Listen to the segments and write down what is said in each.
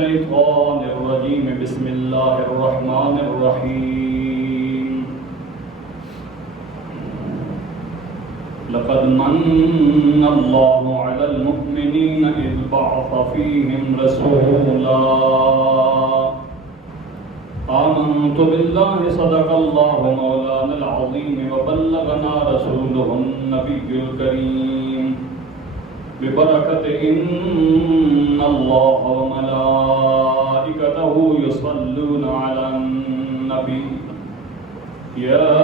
الشيطان الرجيم بسم الله الرحمن الرحيم لقد من الله على المؤمنين إذ بعث فيهم رسولا آمنت بالله صدق الله مولانا العظيم وبلغنا رسوله النبي الكريم ببركة إن الله وملائكته يصلون على النبي يا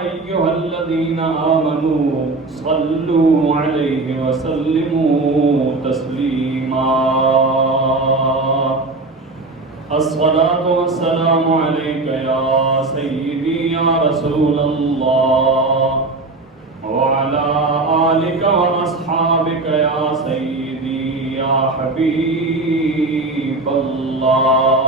أيها الذين آمنوا صلوا عليه وسلموا تسليما الصلاة والسلام عليك يا سيدي يا رسول الله وعلى آلك وأصحابك يا سيدي يا حبيب الله.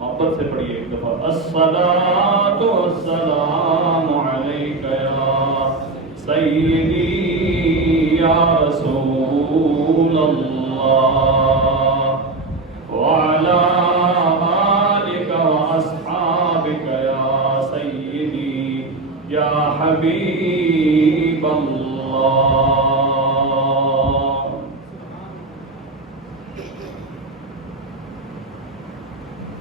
محبت سے پڑھیے ایک دفعہ الصلاة والسلام عليك يا سيدي يا رسول الله وعلى آلك وأصحابك يا سيدي يا حبيب الله.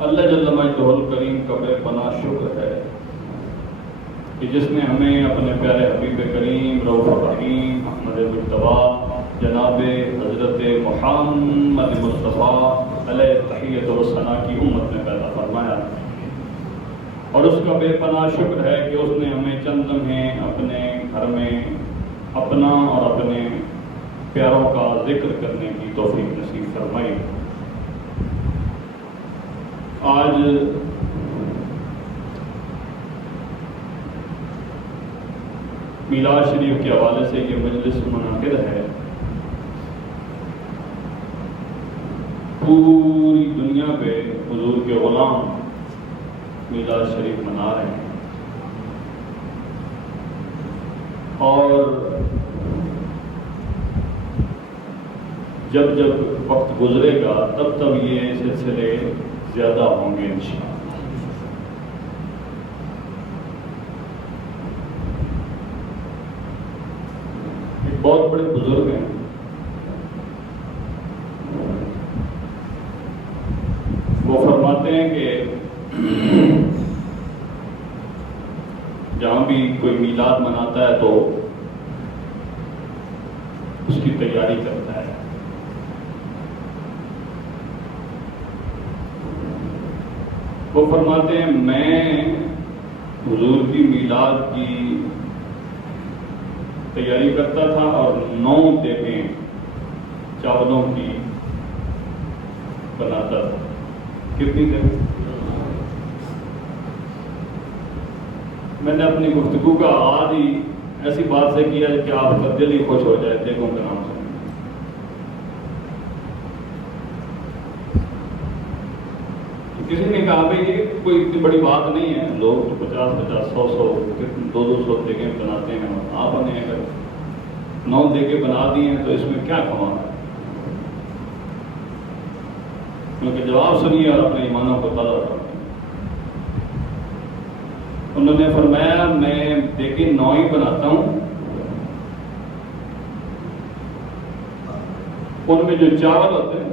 اللہ جل مجدہ الکریم کا بے پناہ شکر ہے کہ جس نے ہمیں اپنے پیارے حبیب کریم رؤوف الرحیم احمد مجتبیٰ جناب حضرت محمد مصطفیٰ علیہ تحیۃ و ثنا کی امت میں پیدا فرمایا، اور اس کا بے پناہ شکر ہے کہ اس نے ہمیں چند لمحے اپنے گھر میں اپنا اور اپنے پیاروں کا ذکر کرنے کی توفیق نصیب فرمائی. آج میلاد شریف کے حوالے سے یہ مجلس منعقد ہے. پوری دنیا پہ حضور کے غلام میلاد شریف منا رہے ہیں، اور جب جب وقت گزرے گا تب تب یہ سلسلے زیادہ ہوں گے انشاءاللہ. ایک بہت بڑے بزرگ ہیں، وہ فرماتے ہیں کہ جہاں بھی کوئی میلاد مناتا ہے تو اس کی تیاری کرتا ہے. وہ فرماتے ہیں میں حضور کی میلاد کی تیاری کرتا تھا اور 9 دیگیں چاولوں کی بناتا تھا. کتنی دیگیں؟ میں نے اپنی گفتگو کا آغاز ہی ایسی بات سے کیا کہ آپ کا دل ہی خوش ہو جائے دیگوں کا نام سے. کسی نے کہا بھائی یہ کوئی اتنی بڑی بات نہیں ہے، لوگ تو 50 100 200 دیگیں بناتے ہیں، آپ نے اگر 9 دیگیں بنا دی ہیں تو اس میں کیا کمال ہے؟ کیونکہ جواب سنیے اور اپنے ایمانوں کو تازہ کریں. انہوں نے فرمایا میں دیگیں 9 ہی بناتا ہوں، ان میں جو چاول ہوتے ہیں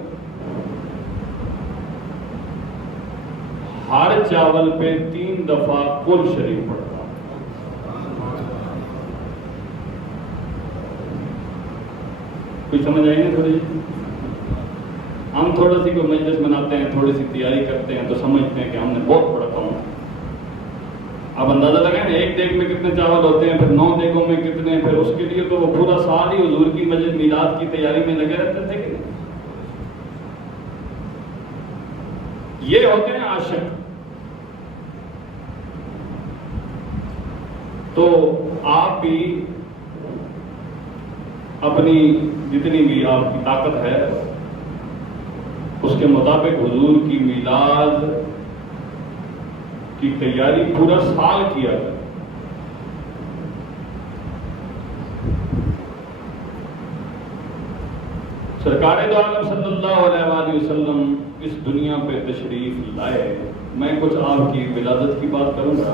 ہر چاول پہ 3 دفعہ قل شریف پڑھتا ہوں. کوئی سمجھ آئی نہیں تھوڑی؟ ہم تھوڑا سی کوئی مجلس مناتے ہیں، تھوڑی سی تیاری کرتے ہیں تو سمجھتے ہیں کہ ہم نے بہت بڑا کام. اب اندازہ لگائیں 1 دیگ میں کتنے چاول ہوتے ہیں، پھر 9 دیگوں میں کتنے، پھر اس کے لیے تو وہ پورا سال ہی حضور کی مجلس میلاد کی تیاری میں لگے رہتے تھے کہ نہیں؟ یہ ہوتے ہیں عاشق. تو آپ بھی اپنی جتنی بھی آپ کی طاقت ہے اس کے مطابق حضور کی میلاد کی تیاری پورا سال کیا جائے. سرکار دو عالم صلی اللہ علیہ وآلہ وسلم اس دنیا پہ تشریف لائے، میں کچھ آپ کی ولادت کی بات کروں گا.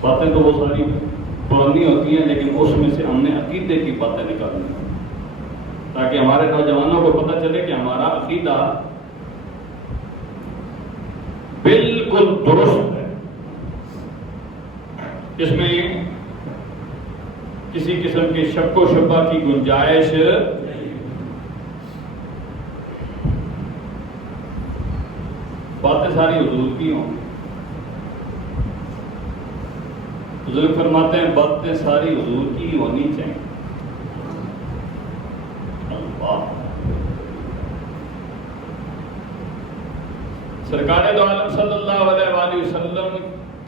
باتیں تو وہ ساری پرانی ہوتی ہیں، لیکن اس میں سے ہم نے عقیدے کی باتیں نکالنی ہیں تاکہ ہمارے نوجوانوں کو پتہ چلے کہ ہمارا عقیدہ بالکل درست ہے، اس میں کسی قسم کی شک و شبہ کی گنجائش. باتیں ساری حضور کی ہوں. حضور فرماتے ہیں باتیں ساری حضور کی ہونی چاہیے. اللہ، سرکار دو عالم صلی اللہ علیہ وآلہ وسلم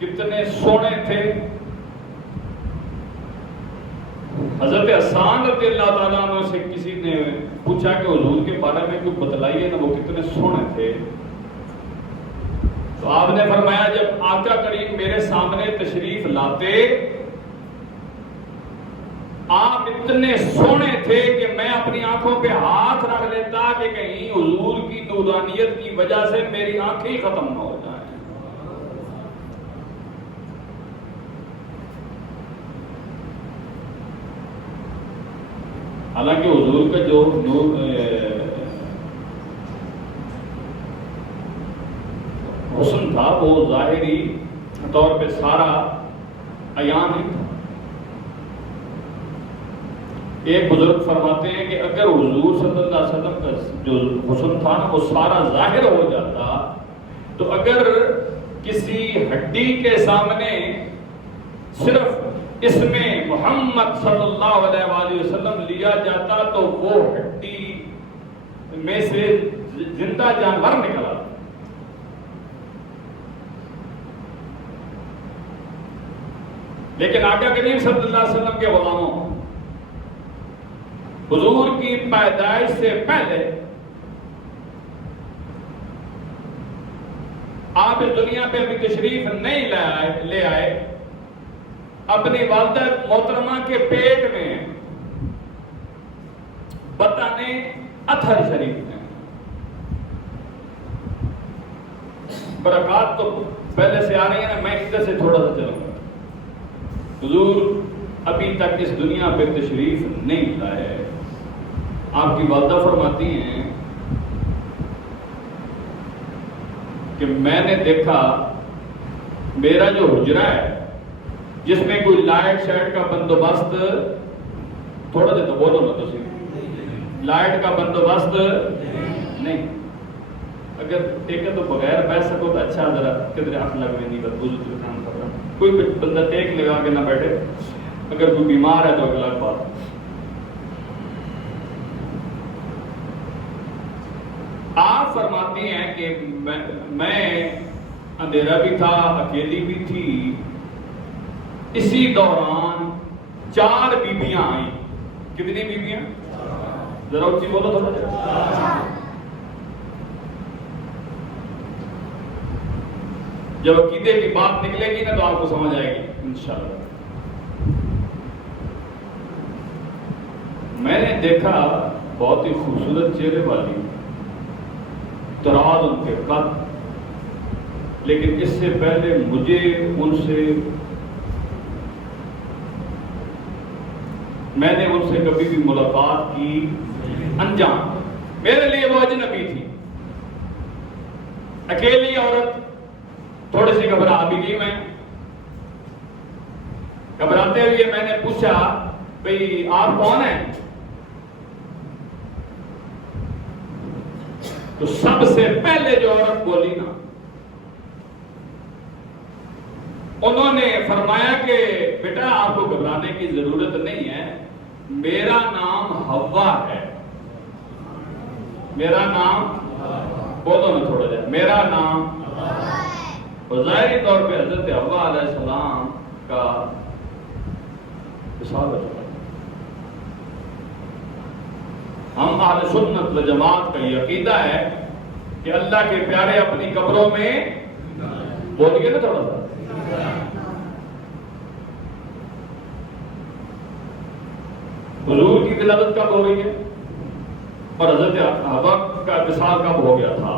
کتنے سونے تھے. حضرت حسان رضی اللہ تعالیٰ عنہ سے کسی نے پوچھا کہ حضور کے بارے میں کچھ بتلائیے نا، وہ کتنے سونے تھے. تو آپ نے فرمایا جب آقا کریم میرے سامنے تشریف لاتے آپ اتنے سونے تھے کہ میں اپنی آنکھوں پہ ہاتھ رکھ لیتا کہ کہیں حضور کی نورانیت کی وجہ سے میری آنکھیں ہی ختم نہ ہو جائیں. حالانکہ حضور کا جو حسن تھا وہ ظاہری طور پہ سارا عیان ہی تھا. ایک بزرگ فرماتے ہیں کہ اگر حضور صلی اللہ علیہ وسلم کا جو حسن تھا نا وہ سارا ظاہر ہو جاتا تو اگر کسی ہڈی کے سامنے صرف اس میں محمد صلی اللہ علیہ وآلہ وسلم لیا جاتا تو وہ ہڈی میں سے زندہ جانور نکلا. لیکن آقا کریم صلی اللہ علیہ وسلم کے غلاموں، حضور کی پیدائش سے پہلے آپ اس دنیا پہ ابھی تشریف نہیں لے آئے، اپنی والدہ محترمہ کے پیٹ میں بطن اطہر شریف ہیں. برکات تو پہلے سے آ رہی ہیں نا، میں ادھر سے تھوڑا سا چلوں گا. حضور ابھی تک اس دنیا پہ تشریف نہیں لائے. آپ کی والدہ فرماتی ہیں کہ میں نے دیکھا میرا جو حجرہ ہے جس میں کوئی لائٹ شائٹ کا بندوبست، تھوڑا دے تو بولو نا تو لائٹ کا بندوبست نہیں، اگر دیکھے تو بغیر بیٹھ سکو تو اچھا، ذرا کدھر آنکھ لگ رہی نہیں بس کام کر رہا. کوئی بندہ ٹیک لگا کے نہ بیٹھے، اگر کوئی بیمار ہے تو اگلا بات. آپ فرماتی ہیں کہ میں اندھیرا بھی تھا، اکیلی بھی تھی. اسی دوران 4 بیبیاں آئیں. کتنی بیبیاں؟ ذرا اچھی بولو تھوڑا. جب عقیدے کی بات نکلے گی نا تو آپ کو سمجھ آئے گی انشاءاللہ. میں نے دیکھا بہت ہی خوبصورت چہرے والی، دراز ان کے قد، لیکن اس سے پہلے مجھے ان سے میں نے ان سے کبھی بھی ملاقات کی انجان. میرے لیے وہ اجنبی تھی، اکیلی عورت. تھوڑی سی گھبرا بھی گئی میں. گھبراتے ہوئے میں نے پوچھا بھئی آپ کون ہیں؟ تو سب سے پہلے جو عورت بولی نا، انہوں نے فرمایا کہ بیٹا آپ کو گھبرانے کی ضرورت نہیں ہے، میرا نام حوا ہے. میرا نام بولو نا تھوڑا جائے. میرا نام ظاہری طور پہ حضرت حوا علیہ السلام کا مثال ہے. ہم اہل سنت و جماعت کا یہ عقیدہ ہے کہ اللہ کے پیارے اپنی قبروں میں بولیے نا تھوڑا سا. حضور کی ولادت کب ہو رہی ہے؟ اور حضرت حوا کا وصال کب ہو گیا تھا.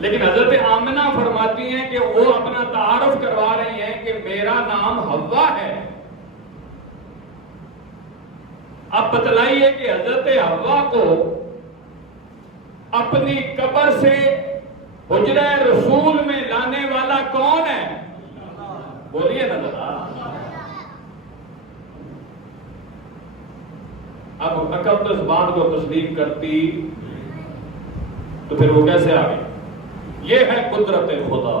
لیکن حضرت آمنہ فرماتی ہیں کہ وہ اپنا تعارف کروا رہی ہیں کہ میرا نام حوا ہے. اب بتلائیے کہ حضرت حوا کو اپنی قبر سے حجرہ رسول میں لانے والا کون ہے؟ بولیے نا ذرا. اب عقل تو اس بات کو تسلیم کرتی تو پھر وہ کیسے آ گئی؟ یہ ہے قدرت خدا.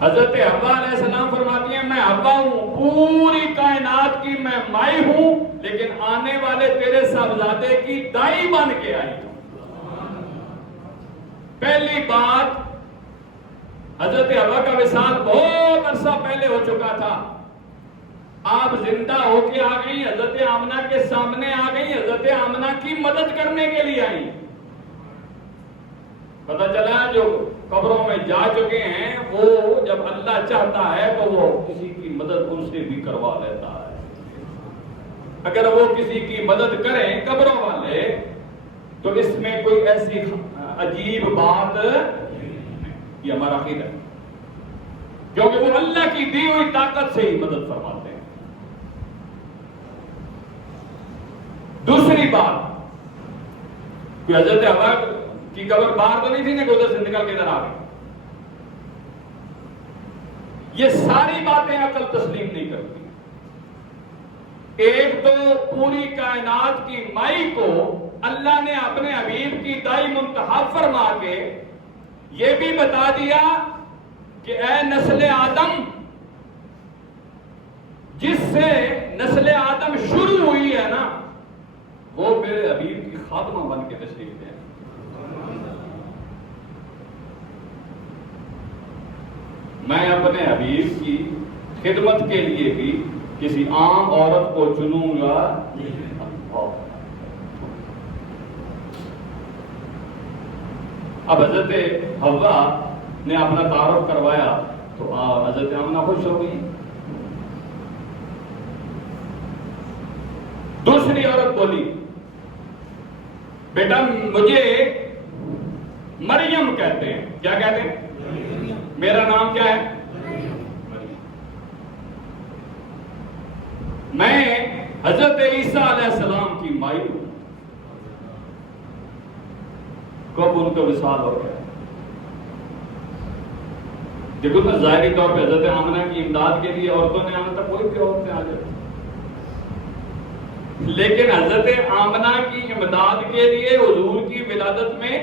حضرت حوا علیہ السلام فرماتی ہیں میں حوا ہوں، پوری کائنات کی میں مائی ہوں، لیکن آنے والے تیرے صاحبزادے کی دائی بن کے آئی ہوں. پہلی بات، حضرت حوا کا وصال بہت عرصہ پہلے ہو چکا تھا. آپ زندہ ہو کے آ گئی، حضرت آمنہ کے سامنے آ گئی، حضرت آمنہ کی مدد کرنے کے لیے آئی. پتہ چلا جو قبروں میں جا چکے ہیں وہ جب اللہ چاہتا ہے تو وہ کسی کی مدد ان سے بھی کروا لیتا ہے. اگر وہ کسی کی مدد کریں قبروں والے تو اس میں کوئی ایسی عجیب بات، یہ ہمارا عقیدہ ہے، کیونکہ وہ اللہ کی دی ہوئی طاقت سے ہی مدد فرماتے ہیں. دوسری بات، کہ حضرت حوا کی قبر باہر تو نہیں تھی نا کہ ادھر سے نکل کے ادھر آ گئی. یہ ساری باتیں عقل تسلیم نہیں کرتی. ایک تو پوری کائنات کی مائی کو اللہ نے اپنے حبیب کی دائی منتخب فرما کے یہ بھی بتا دیا کہ اے نسل آدم، جس سے نسل آدم شروع ہوئی ہے نا وہ میرے حبیب کی خادمہ بن کے تشریف دیں. میں اپنے حبیب کی خدمت کے لیے بھی کسی عام عورت کو چنوں گا. اب حضرت حوا نے اپنا تعارف کروایا تو حضرت آمنہ خوش ہو گئی. دوسری عورت بولی بیٹا مجھے مریم کہتے ہیں. کیا کہتے ہیں؟ میرا نام کیا ہے؟ میں حضرت عیسیٰ علیہ السلام کی مائی ہوں. کب ان کا وصال ہو گیا. دیکھو نا ظاہری طور پہ حضرت آمنہ کی امداد کے لیے عورتوں نے آنا تھا، کوئی بھی عورتیں آ جاتی، لیکن حضرت آمنہ کی امداد کے لیے حضور کی ولادت میں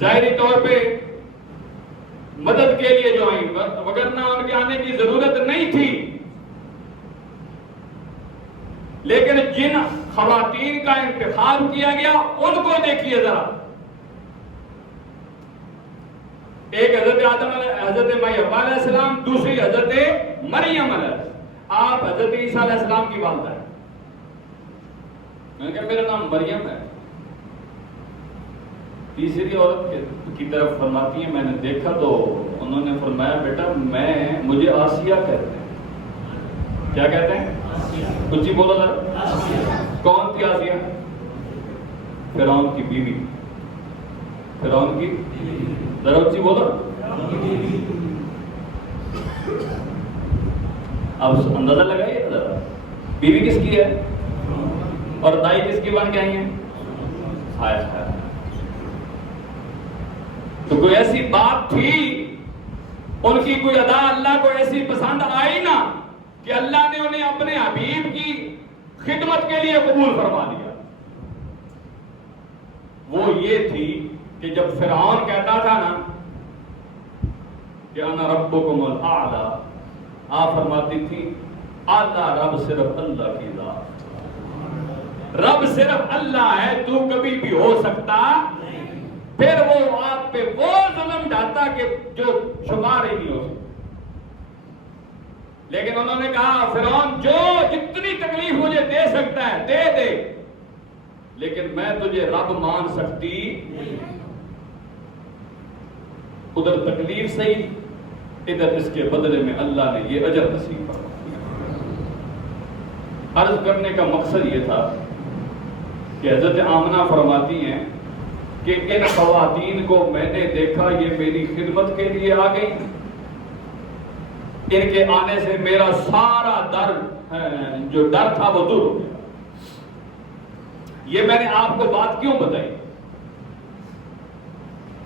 ظاہری طور پہ مدد کے لیے جو آئیں، وگرنہ ان کے آنے کی ضرورت نہیں تھی. لیکن جن خواتین کا انتخاب کیا گیا ان کو دیکھیے ذرا. ایک حضرت حضرت حوا علیہ السلام، دوسری حضرت مریم علیہ السلام. آپ حضرت عیسیٰ علیہ السلام کی والدہ ہے. میں نے کہا میرا نام مریم ہے. تیسری عورت کی طرف فرماتی ہیں میں نے دیکھا تو انہوں نے فرمایا بیٹا مجھے آسیہ کہتے ہیں. کیا کہتے ہیں؟ کچھ ہی بولا ذرا. کون تھی آسیہ؟ فرعون کی بیوی. فرعون کی ذرا اچھی بولا. اب اندازہ لگائیے ذرا بیوی کس کی ہے اور دائی کس کی بن کے آئی ہیں. تو کوئی ایسی بات تھی، ان کی کوئی ادا اللہ کو ایسی پسند آئی نا کہ اللہ نے انہیں اپنے حبیب کی خدمت کے لیے قبول فرما دیا. وہ یہ تھی کہ جب فرعون کہتا تھا نا کہ انا ربکم الاعلی، آپ فرماتی تھی اعلی رب صرف اللہ کی ذات. رب صرف اللہ ہے، تو کبھی بھی ہو سکتا. پھر وہ آپ پہ وہ ظلم ڈالتا کہ جو شمار ہی نہیں ہو سکتا. لیکن انہوں نے کہا فرعون جو جتنی تکلیف مجھے دے سکتا ہے دے دے، لیکن میں تجھے رب مان سکتی. ادھر تکلیف صحیح، ادھر اس کے بدلے میں اللہ نے یہ اجر نصیب فرمایا. عرض کرنے کا مقصد یہ تھا کہ حضرت آمنہ فرماتی ہیں کہ ان خواتین کو میں نے دیکھا یہ میری خدمت کے لیے آ گئی، ان کے آنے سے میرا سارا جو ڈر تھا وہ دور ہو گیا۔ یہ میں نے آپ کو بات کیوں بتائی؟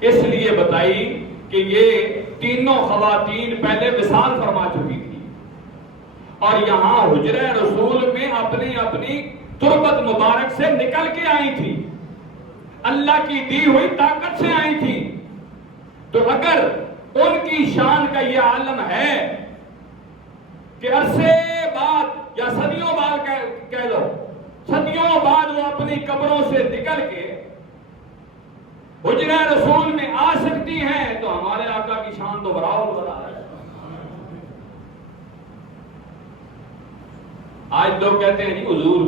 اس لیے بتائی کہ یہ تینوں خواتین پہلے مثال فرما چکی تھی اور یہاں حجرہ رسول میں اپنی اپنی تربت مبارک سے نکل کے آئی تھی، اللہ کی دی ہوئی طاقت سے آئی تھی۔ تو اگر ان کی شان کا یہ عالم ہے کہ عرصے بعد یا صدیوں بعد کہہ لو، صدیوں بعد وہ اپنی قبروں سے نکل کے حجرہ رسول میں آ سکتی ہیں، تو ہمارے آقا کی شان تو برابر بنا ہے۔ آج لوگ کہتے ہیں جی حضور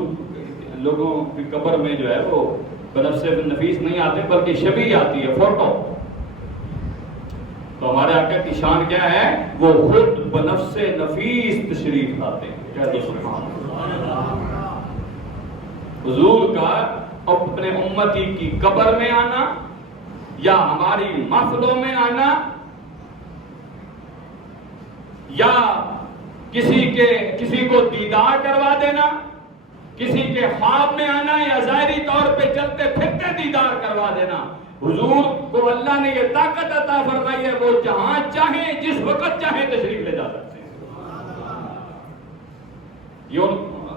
لوگوں کی قبر میں جو ہے وہ بنفس نفیس نہیں آتے بلکہ شبیہ آتی ہے، فوٹو۔ تو ہمارے آقا کی شان کیا ہے؟ وہ خود بنفس نفیس تشریف لاتے ہیں۔ کہہ دو سبحان اللہ۔ حضور کا اپنے امتی کی قبر میں آنا یا ہماری محفلوں میں آنا یا کسی کو دیدار کروا دینا، کسی کے خواب میں آنا یا ظاہری طور پہ چلتے پھرتے دیدار کروا دینا، حضور کو اللہ نے یہ طاقت عطا فرمائی ہے، وہ جہاں چاہیں جس وقت چاہیں تشریف لے جا سکتے ہیں۔ یہ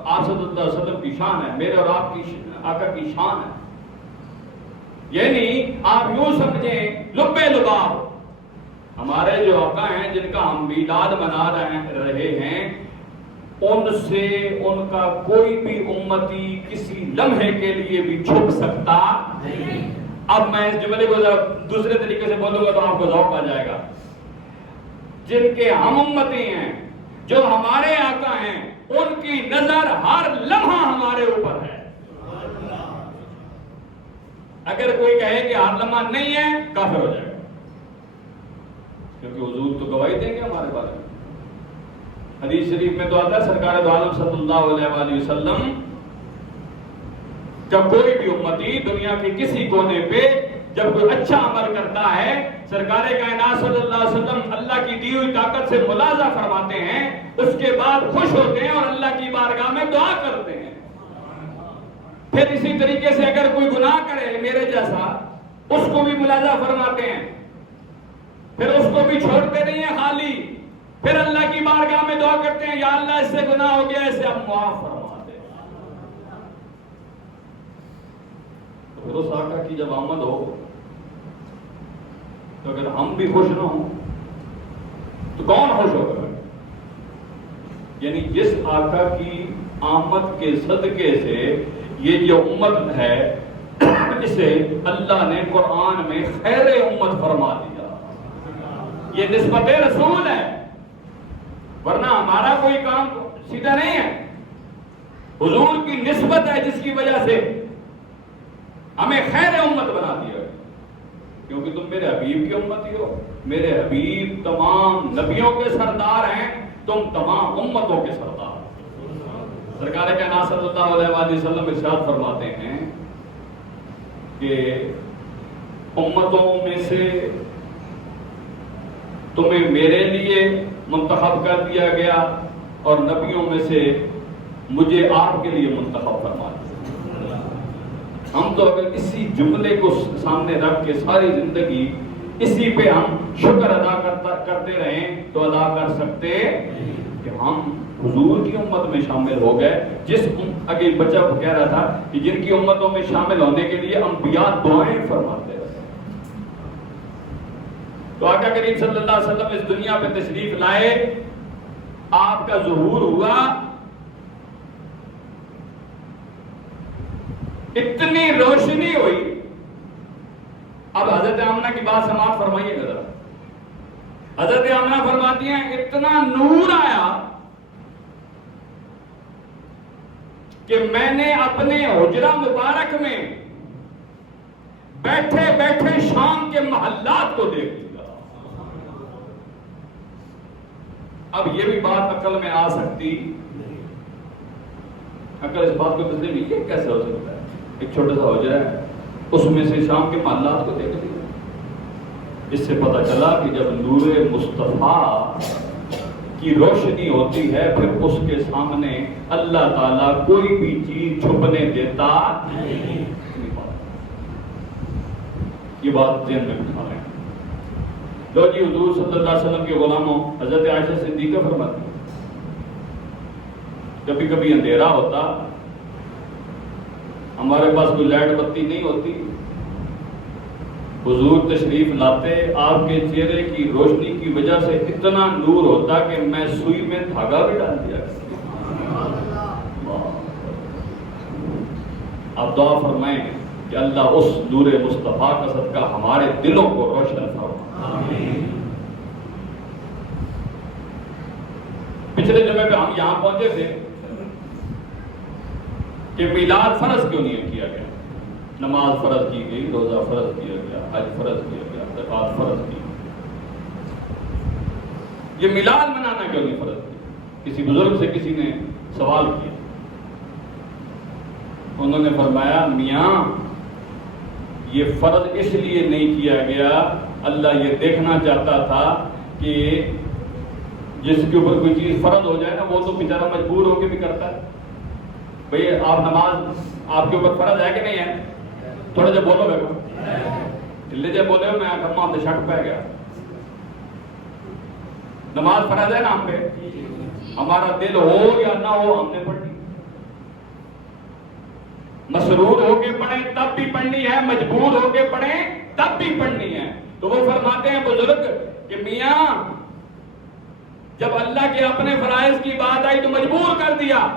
آپ صلی اللہ علیہ وسلم کی شان ہے، میرے اور آپ کی آقا کی شان ہے۔ یعنی آپ یوں سمجھیں لبے لباب ہمارے جو آقا ہیں جن کا ہم میلاد منا رہے ہیں، ان سے ان کا کوئی بھی امتی کسی لمحے کے لیے بھی چھپ سکتا نہیں۔ اب میں اس جملے کو دوسرے طریقے سے بولوں گا تو آپ کو ذوق آ جائے گا۔ جن کے ہم امتی ہیں، جو ہمارے آقا ہیں، ان کی نظر ہر لمحہ ہمارے اوپر ہے۔ اگر کوئی کہے کہ ہر لمحہ نہیں ہے، کافر ہو جائے گا، کیونکہ حضور تو گواہی دیں گے ہمارے بارے میں۔ حدیث شریف میں تو آتا ہے سرکار دو عالم صلی اللہ علیہ وآلہ وسلم جب کوئی بھی امتی دنیا کے کسی کونے پہ جب کوئی اچھا عمل کرتا ہے، سرکار کائنات صلی اللہ علیہ وسلم اللہ کی دی ہوئی طاقت سے ملاحظہ فرماتے ہیں، اس کے بعد خوش ہوتے ہیں اور اللہ کی بارگاہ میں دعا کرتے ہیں۔ پھر اسی طریقے سے اگر کوئی گناہ کرے میرے جیسا، اس کو بھی ملاحظہ فرماتے ہیں، پھر اس کو بھی چھوڑتے نہیں ہیں خالی، پھر اللہ کی بارگاہ میں دعا کرتے ہیں، یا اللہ اس سے گناہ ہو گیا، اسے اب معاف فرما دے۔ تو پھر اس آقا کی جب آمد ہو تو اگر ہم بھی خوش نہ ہوں تو کون خوش ہوگا؟ یعنی جس آقا کی آمد کے صدقے سے یہ جو امت ہے اسے اللہ نے قرآن میں خیر امت فرما دیا۔ یہ نسبت رسول ہے، ورنہ ہمارا کوئی کام سیدھا نہیں ہے، حضور کی نسبت ہے جس کی وجہ سے ہمیں خیر امت بنا دیا ہے، کیونکہ تم میرے حبیب کی امتی ہو۔ میرے حبیب تمام نبیوں کے سردار ہیں، تم تمام امتوں کے سردار۔ سرکار کائنات صلی اللہ علیہ وآلہ وسلم ارشاد فرماتے ہیں کہ امتوں میں سے تمہیں میرے لیے منتخب کر دیا گیا اور نبیوں میں سے مجھے آپ کے لیے منتخب فرما دیا۔ ہم تو اگر اسی جملے کو سامنے رکھ کے ساری زندگی اسی پہ ہم شکر ادا کرتے رہیں تو ادا کر سکتے کہ ہم حضور کی امت میں شامل ہو گئے۔ جس آگے بچہ کہہ رہا تھا کہ جن کی امتوں میں شامل ہونے کے لیے انبیاء دعائیں فرماتے رہے۔ تو آقا کریم صلی اللہ علیہ وسلم اس دنیا پہ تشریف لائے، آپ کا ظہور ہوا، اتنی روشنی ہوئی۔ اب حضرت آمنہ کی بات سماعت فرمائیے گا ذرا۔ حضرت آمنہ فرماتی ہیں اتنا نور آیا کہ میں نے اپنے حجرہ مبارک میں بیٹھے بیٹھے شام کے محلات کو دیکھ لیا۔ اب یہ بھی بات عقل میں آ سکتی اگر اس بات کو تسلیم یہ کیسے ہو سکتا ہے؟ ایک چھوٹا سا حجرہ ہے، اس میں سے شام کے محلات کو دیکھ لیا، اس سے پتہ چلا کہ جب نور مصطفیٰ کی روشنی ہوتی ہے پھر اس کے سامنے اللہ تعالیٰ کوئی بھی چیز چھپنے دیتا نہیں۔ یہ بات ذہن میں بٹھا لیں۔ لو جی، حضور صلی اللہ علیہ وسلم کے غلاموں حضرت عائشہ صدیقہ فرماتی ہیں کبھی کبھی اندھیرا ہوتا، ہمارے پاس کوئی لائٹ بتی نہیں ہوتی، حضور تشریف لاتے، آپ کے چہرے کی روشنی کی وجہ سے اتنا نور ہوتا کہ میں سوئی میں دھاگا بھی ڈال دیا کرتا۔ آپ دعا فرمائیں کہ اللہ اس نور مصطفیٰ کا صدقہ ہمارے دلوں کو روشن فرمائے۔ پچھلے جمعے پہ ہم یہاں پہنچے تھے کہ میلاد فرض کیوں نہیں کیا گیا؟ نماز فرض کی گئی، روزہ فرض کیا گیا، حج فرض کیا گیا، زکوٰۃ فرض کی، یہ میلاد منانا کیوں نہیں فرض کیا؟ کسی بزرگ سے کسی نے سوال کیا، انہوں نے فرمایا میاں یہ فرض اس لیے نہیں کیا گیا، اللہ یہ دیکھنا چاہتا تھا کہ جس کے اوپر کوئی چیز فرض ہو جائے نا وہ تو بیچارہ مجبور ہو کے بھی کرتا ہے۔ بھئی آپ نماز آپ کے اوپر فرض ہے کہ نہیں ہے؟ تھوڑا جب بولو گے لے جب بولے ہو میں کما ہم شک پہ گیا۔ نماز فرض ہے نا ہم پہ، ہمارا دل ہو یا نہ ہو ہم نے پڑھنی، مسرور ہو کے پڑھیں تب بھی پڑھنی ہے، مجبور ہو کے پڑھیں تب بھی پڑھنی ہے۔ تو وہ فرماتے ہیں بزرگ کہ میاں جب اللہ کے اپنے فرائض کی بات آئی تو مجبور کر دیا،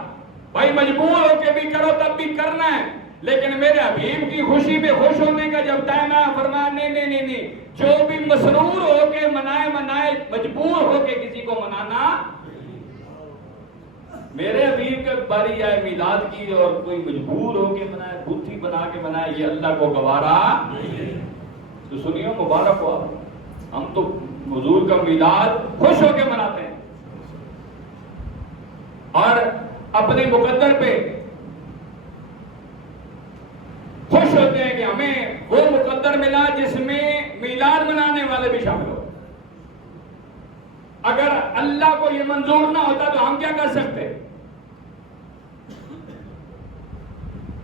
بھائی مجبور ہو کے بھی کرو تب بھی کرنا ہے، لیکن میرے حبیب کی خوشی میں خوش ہونے کا جب ٹائم آیا فرمایا نہیں، جو بھی مسرور ہو کے منائے، مجبور ہو کے کسی کو منانا۔ میرے حبیب کے باری آئے میلاد کی اور کوئی مجبور ہو کے منائے، بتھی بنا کے منائے، یہ اللہ کو گوارا تو سنیو مبارک ہو آپ، ہم تو حضور کا میلاد خوش ہو کے مناتے ہیں اور اپنے مقدر پہ خوش ہوتے ہیں کہ ہمیں وہ مقدر ملا جس میں میلاد منانے والے بھی شامل ہو۔ اگر اللہ کو یہ منظور نہ ہوتا تو ہم کیا کر سکتے؟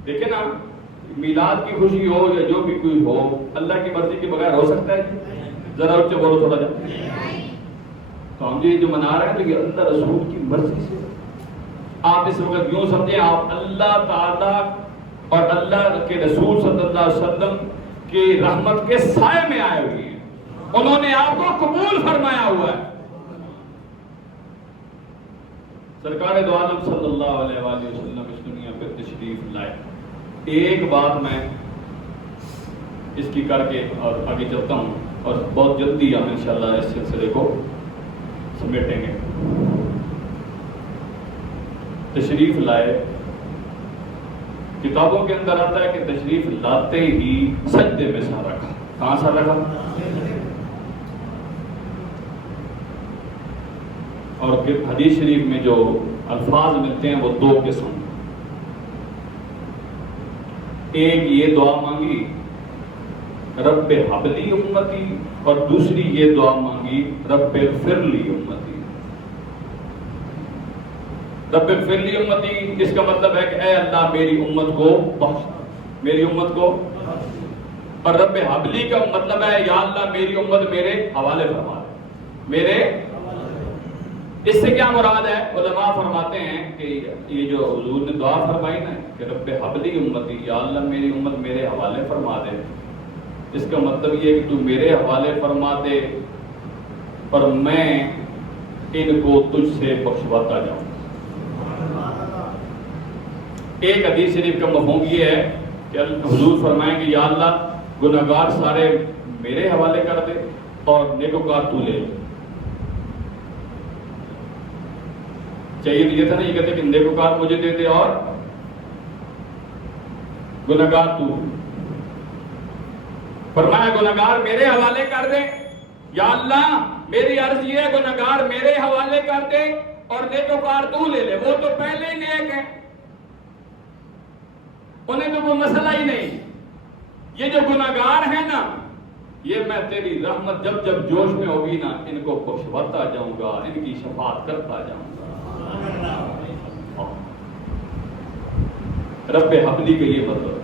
دیکھیں نا، میلاد کی خوشی ہو یا جو بھی کوئی ہو، اللہ کی مرضی کے بغیر ہو سکتا ہے؟ ذرا اچھا بولو تھوڑا جا۔ تو ہم جو منا رہے ہیں تو یہ اللہ رسول کی مرضی سے۔ آپ اس وقت یوں سمجھیں آپ اللہ تعالیٰ اور اللہ کے رسول صلی اللہ علیہ وسلم کی رحمت کے سائے میں آئے ہوئے ہیں، انہوں نے آپ کو قبول فرمایا ہوا ہے۔ سرکار دو عالم صلی اللہ علیہ وآلہ وسلم اس دنیا پر تشریف لائے۔ ایک بات میں اس کی کر کے اور آگے چلتا ہوں اور بہت جلدی ہم انشاءاللہ اس سلسلے کو سمیٹیں گے۔ تشریف لائے، کتابوں کے اندر آتا ہے کہ تشریف لاتے ہی سجدے میں سر رکھا۔ کہاں سر رکھا؟ اور پھر حدیث شریف میں جو الفاظ ملتے ہیں وہ دو قسم، ایک یہ دعا مانگی رب حب لی امتی، اور دوسری یہ دعا مانگی رب اغفر لی امتی۔ رب اغفر لی امتی اس کا مطلب ہے کہ اے اللہ میری امت کو بخش، میری امت کو، اور رب حب لی کا مطلب ہے یا اللہ میری امت میرے حوالے فرما دے، میرے۔ اس سے کیا مراد ہے؟ علماء فرماتے ہیں کہ یہ جو حضور نے دعا فرمائی نا کہ رب حب لی امتی، یا اللہ میری امت میرے حوالے فرما دے، اس کا مطلب یہ ہے کہ تو میرے حوالے فرما دے اور میں ان کو تجھ سے بخشواتا جاؤں۔ ایک حدیث شریف کا مفہوم یہ ہے کہ حضور فرمائیں کہ یا اللہ گناہگار سارے میرے حوالے کر دے اور نیکوکار تو لے لے۔ چاہیے تو یہ تھا نا، یہ کہتے کہ نیکوکار مجھے دے دے اور گناہگار تو۔ فرمایا گناہگار میرے حوالے کر دے، یا اللہ میری عرض یہ ہے گناہگار میرے حوالے کر دے اور نیکوکار تو لے لے، وہ تو پہلے ہی نیک ہے۔ انہیں تو کوئی مسئلہ ہی نہیں. یہ جو گناہگار ہیں نا، یہ میں تیری رحمت جب جب جوش میں ہوگی نا، ان کو بخشواتا جاؤں گا، ان کی شفاعت کرتا جاؤں گا. رب حبلی کا یہ مطلب.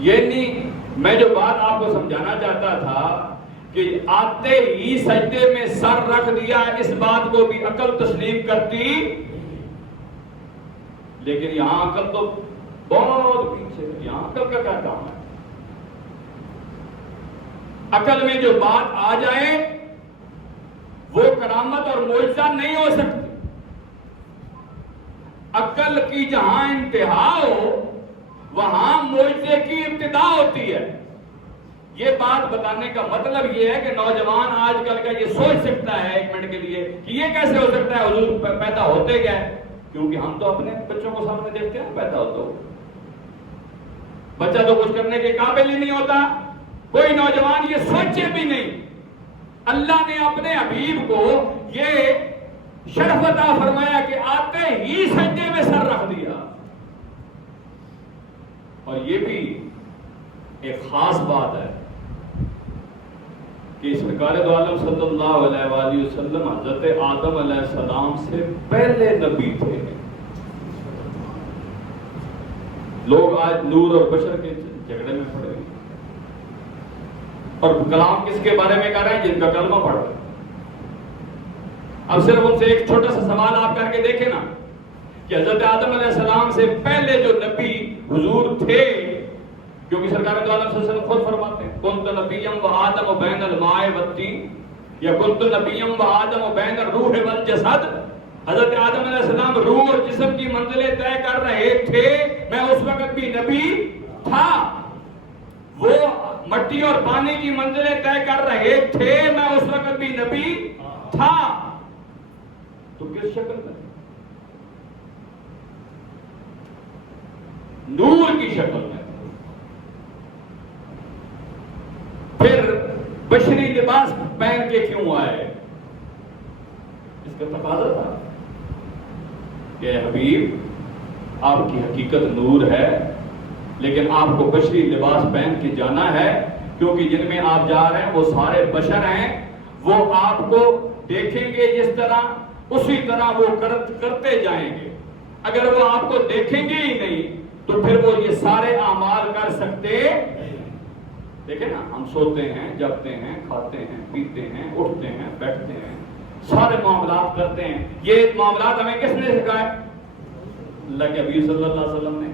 یہ نہیں، میں جو بات آپ کو سمجھانا چاہتا تھا کہ آتے ہی سجدے میں سر رکھ دیا، اس بات کو بھی عقل تسلیم کرتی، لیکن یہاں عقل تو بہت پیچھے. یہاں عقل کا کیا کام ہے؟ عقل میں جو بات آ جائے وہ کرامت اور معجزہ نہیں ہو سکتی. عقل کی جہاں انتہا ہو وہاں معجزے کی ابتدا ہوتی ہے. یہ بات بتانے کا مطلب یہ ہے کہ نوجوان آج کل کا یہ سوچ سکتا ہے ایک منٹ کے لیے کہ یہ کیسے ہو سکتا ہے، حضور پیدا ہوتے گئے. کیونکہ ہم تو اپنے بچوں کو سامنے دیکھتے ہیں پیدا ہوتا ہو. بچہ تو کچھ کرنے کے قابل ہی نہیں ہوتا. کوئی نوجوان یہ سوچے بھی نہیں. اللہ نے اپنے حبیب کو یہ شرف عطا فرمایا کہ آتے ہی سجدے میں سر رکھ دیا. اور یہ بھی ایک خاص بات ہے کہ سرکار دو عالم صلی اللہ علیہ وآلہ وسلم حضرت آدم علیہ السلام سے پہلے نبی تھے. لوگ آج نور اور بشر کے جھگڑے میں پڑے ہیں اور کلام کس کے بارے میں کر رہے ہیں؟ جن کا کلمہ پڑھ رہے ہیں. اب صرف ان سے ایک چھوٹا سا سوال آپ کر کے دیکھیں نا کہ حضرت آدم علیہ السلام سے پہلے جو نبی حضور تھے، کیونکہ سرکار دو عالم صلی اللہ علیہ وسلم خود فرماتے ہیں کنت نبیم و آدم بین الماء والطین، یا کنت نبیم و آدم بین الروح والجسد. حضرت آدم علیہ السلام روح اور جسم کی منزلیں طے کر رہے تھے، میں اس وقت بھی نبی تھا. وہ مٹی اور پانی کی منزلیں طے کر رہے تھے، میں اس وقت بھی نبی تھا. تو کس شکل میں؟ نور کی شکل میں. پھر بشری لباس پہن کے کیوں آئے؟ اس کا تقاضا تھا کہ حبیب آپ کی حقیقت نور ہے، لیکن آپ کو بشری لباس پہن کے جانا ہے، کیونکہ جن میں آپ جا رہے ہیں وہ سارے بشر ہیں. وہ آپ کو دیکھیں گے جس طرح، اسی طرح وہ کرتے جائیں گے. اگر وہ آپ کو دیکھیں گے ہی نہیں تو پھر وہ یہ سارے اعمال کر سکتے. دیکھیں نا، ہم سوتے ہیں، جگتے ہیں، کھاتے ہیں، پیتے ہیں، اٹھتے ہیں، بیٹھتے ہیں، سارے معاملات کرتے ہیں. یہ معاملات ہمیں کس نے سکھائے؟ اللہ کے حبیب صلی اللہ علیہ وسلم نے.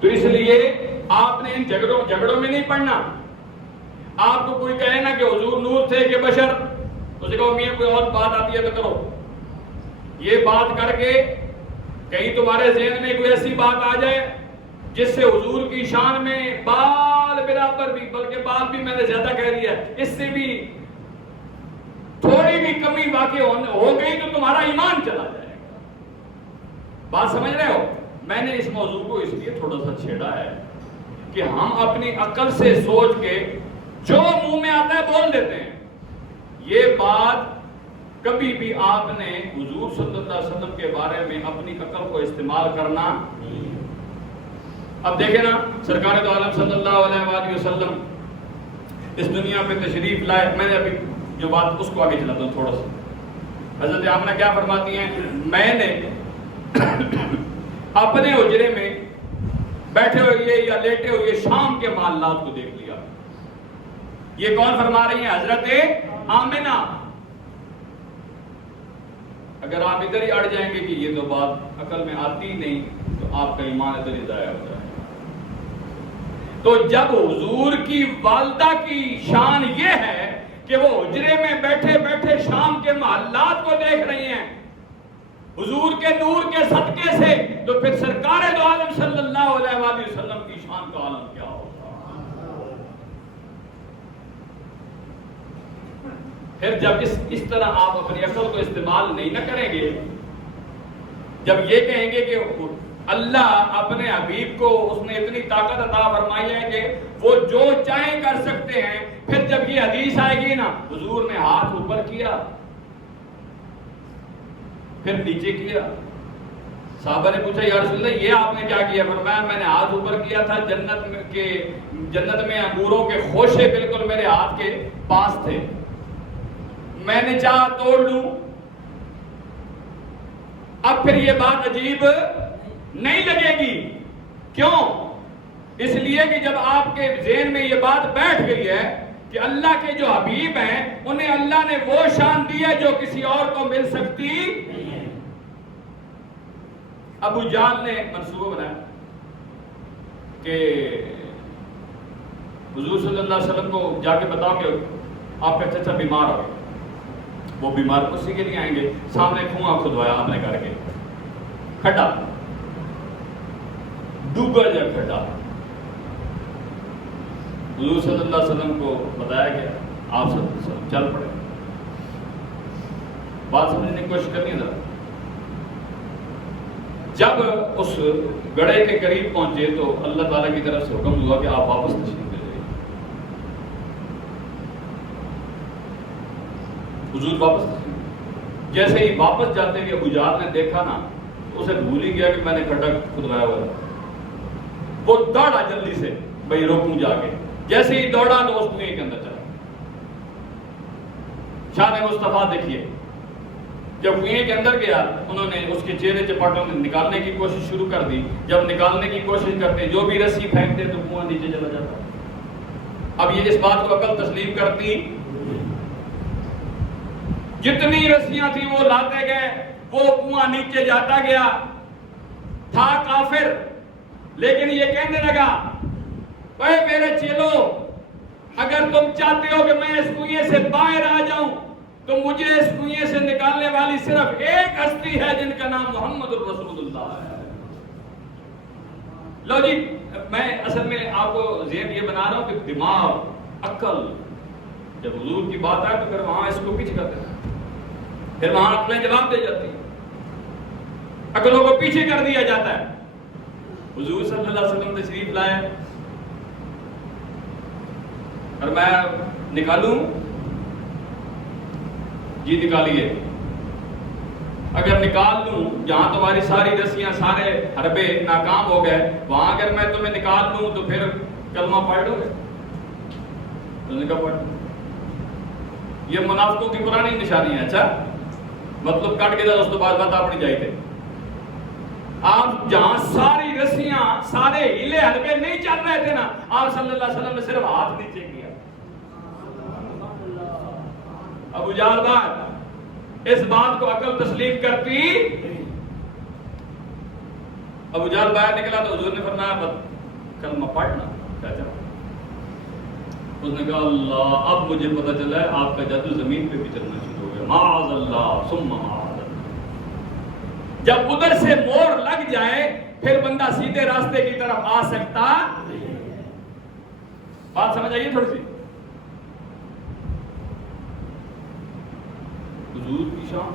تو اس لیے آپ نے ان جھگڑوں میں نہیں پڑھنا. آپ کو کوئی کہے نا کہ حضور نور تھے کہ بشر، اسے کہو میاں کوئی اور بات آتی ہے تو کرو. یہ بات کر کے کہیں تمہارے ذہن میں کوئی ایسی بات آ جائے جس سے حضور کی شان میں بال برابر بھی، بلکہ بال بھی میں نے زیادہ کہہ دیا، اس سے بھی تھوڑی بھی کمی واقع ہو گئی تو تمہارا ایمان چلا جائے گا. بات سمجھ رہے ہو؟ میں نے اس موضوع کو اس لیے تھوڑا سا چھیڑا ہے کہ ہم اپنی عقل سے سوچ کے جو منہ میں آتا ہے بول دیتے ہیں. یہ بات کبھی بھی آپ نے حضور صلی اللہ علیہ وسلم کے بارے میں اپنی عقل کو استعمال کرنا. اب دیکھیں نا، سرکار دو عالم صلی اللہ علیہ وآلہ وسلم اس دنیا پہ تشریف لائے. میں نے ابھی جو بات اس کو آگے چلاتا ہوں تھوڑا سا. حضرت آمنہ کیا فرماتی ہیں؟ میں نے اپنے حجرے میں بیٹھے ہوئے یا لیٹے ہوئے شام کے معاملات کو دیکھ لیا. یہ کون فرما رہی ہیں؟ حضرت آمنہ. اگر آپ ادھر ہی اڑ جائیں گے کہ یہ تو بات عقل میں آتی نہیں تو آپ کا ایمان ادھر ہی ضائع ہو جائے گا. تو جب حضور کی والدہ کی شان یہ ہے کہ وہ حجرے میں بیٹھے بیٹھے شام کے محلات کو دیکھ رہی ہیں حضور کے نور کے صدقے سے، تو پھر سرکار دو عالم صلی اللہ علیہ وآلہ وسلم کی شان کا عالم کیا ہوگا؟ پھر جب اس طرح آپ اپنی عقل کو استعمال نہیں نہ کریں گے، جب یہ کہیں گے کہ اللہ اپنے حبیب کو اس نے اتنی طاقت عطا فرمائی ہے کہ وہ جو چاہیں کر سکتے ہیں، پھر جب یہ حدیث آئے گی نا حضور نے ہاتھ اوپر کیا، پھر نیچے کیا، صحابہ نے پوچھا یا رسول اللہ یہ آپ نے کیا کیا؟ فرمایا میں نے ہاتھ اوپر کیا تھا، جنت میں انگوروں کے خوشے بالکل میرے ہاتھ کے پاس تھے، میں نے چاہا توڑ لوں۔ اب پھر یہ بات عجیب نہیں لگے گی، کیوں؟ اس لیے کہ جب آپ کے ذہن میں یہ بات بیٹھ گئی ہے کہ اللہ کے جو حبیب ہیں انہیں اللہ نے وہ شان دی ہے جو کسی اور کو مل سکتی نہیں ہے۔ ابو جہل نے منصوبہ بنایا کہ حضور صلی اللہ علیہ وسلم کو جا کے بتاؤ کہ آپ کا چچا بیمار ہو گیا۔ وہ بیمار اسی کے لیے آئیں گے، سامنے کنواں کھدوایا آپ نے کر کے، کھڈا ڈوبا جا کھڈا، حضور صلی اللہ علیہ وسلم کو بتایا گیا، آپ صلی اللہ علیہ وسلم چل پڑے۔ بات سمجھنے کی کوشش کرنی ہے ذرا۔ جب اس گڑھے کے قریب پہنچے تو اللہ تعالیٰ کی طرف سے حکم ہوا کہ آپ واپس تشریف لے جائیے۔ حضور واپس تشریف، جیسے ہی واپس جاتے ہوئے ابو جہل نے دیکھا نا تو اسے بھول ہی گیا کہ میں نے کھڈا کھدوایا ہوا ہے۔ وہ دوڑا جلدی سے، بھائی روکوں جا کے، جیسے ہی دوڑا تو اس کنویں کے اندر چلا۔ شان مصطفیٰ دیکھیے، جب کنویں کے اندر گیا انہوں نے اس کے چہرے چپاٹوں میں نکالنے کی کوشش شروع کر دی۔ جب نکالنے کی کوشش کرتے جو بھی رسی پھینکتے تو کنواں نیچے چلا جاتا۔ اب یہ اس بات کو عقل تسلیم کرتی، جتنی رسیاں تھیں وہ لاتے گئے، وہ کنواں نیچے جاتا گیا۔ تھا کافر لیکن یہ کہنے لگا اے میرے چیلو، اگر تم چاہتے ہو کہ میں اس کنویں سے باہر آ جاؤں تو مجھے اس کنویں سے نکالنے والی صرف ایک ہستی ہے جن کا نام محمد الرسول اللہ ہے۔ لو جی، میں اصل میں آپ کو ذہن یہ بنا رہا ہوں کہ دماغ، عقل، جب حضور کی بات آئے تو پھر وہاں اس کو پیچھے کرتے ہیں، پھر وہاں عقلیں جواب دے جاتی ہیں، عقلوں کو پیچھے کر دیا جاتا ہے۔ حضور صلی اللہ علیہ وسلم تشریف لائے اور میں نکالوں؟ جی نکالیے۔ اگر نکال لوں، جہاں تمہاری ساری رسیاں، سارے حربے ناکام ہو گئے، وہاں اگر میں تمہیں نکال لوں تو پھر کلمہ پڑھ لو گے؟ انہوں نے کہا پڑھ۔ یہ منافقوں کی پرانی نشانی ہے۔ اچھا مطلب کٹ کے اس تو بعد بات اپنی جائی تھے۔ آپ جہاں ساری رسیاں، سارے ہیلے حلبے نہیں چل رہے تھے نا، آپ صلی اللہ علیہ وسلم نے صرف ہاتھ نیچے کیا۔ ابو جہل بات اس بات کو عقل تسلیم کرتی۔ ابو جہل باہر نکلا تو حضور نے فرمایا کلمہ پڑھنا چاچا۔ اس نے کہا اللہ، اب مجھے پتہ چلا ہے آپ کا جادو زمین پہ بھی چلنا شروع ہو گیا۔ معاذ اللہ ثم معاذ اللہ۔ جب ادھر سے مور لگ جائے پھر بندہ سیدھے راستے کی طرف آ سکتا۔ بات سمجھ آئیے تھوڑی سی؟ حضور کی شان،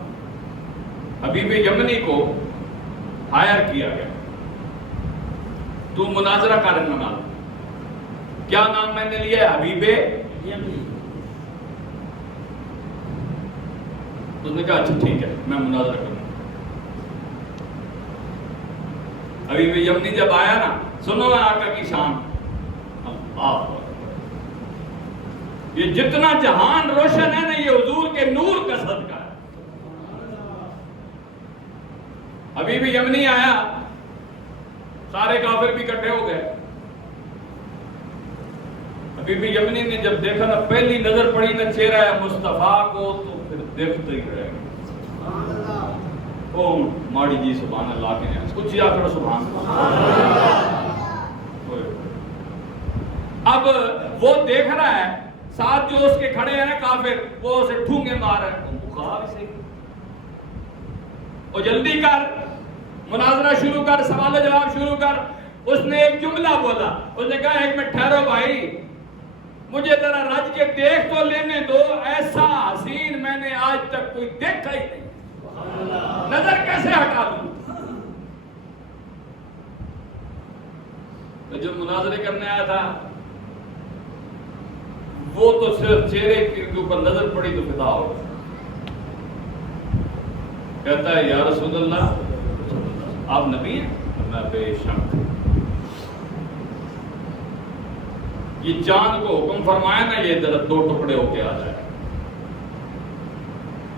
حبیب یمنی کو ہائر کیا گیا، تو مناظرہ کرنے میں نام، کیا نام میں نے لیا ہے؟ حبیب یمنی۔ اس نے کہا اچھا ٹھیک ہے میں مناظرہ کروں۔ حبیب یمنی جب آیا نا، سنو آقا کی شان، اللہ، یہ جتنا جہان روشن ہے نا یہ حضور کے نور کا صدقہ ہے۔ حبیب یمنی آیا، سارے کافر بھی اکٹھے ہو گئے۔ حبیب یمنی نے جب دیکھا نا، پہلی نظر پڑی نا چہرہ مصطفیٰ کو تو پھر دیکھتے ہی رہ گئے۔ او ماڑی جی سبحان اللہ کے ہیں، کچھ یا کرو سبحان اللہ۔ اب وہ دیکھ رہا ہے، ساتھ جو اس کے کھڑے ہیں نا کافر، وہ اسے ٹھونگے مار رہے ہیں، بخار اسے اور جلدی کر، مناظرہ شروع کر، سوال و جواب شروع کر۔ اس نے ایک جملہ بولا، اس نے کہا ایک منٹ ٹھہرو بھائی، مجھے ذرا رج کے دیکھ تو لینے دو، ایسا حسین میں نے آج تک کوئی دیکھا ہی نہیں، نظر کیسے ہٹا دوں؟ جو مناظرے کرنے آیا تھا وہ تو صرف چہرے کے اوپر نظر پڑی تو فدا ہو گیا۔ کہتا ہے یا رسول اللہ آپ نبی ہیں؟ میں بے شک. یہ چاند کو حکم فرمایا نا یہ درخت 2 ٹکڑے ہو کے آ جائے.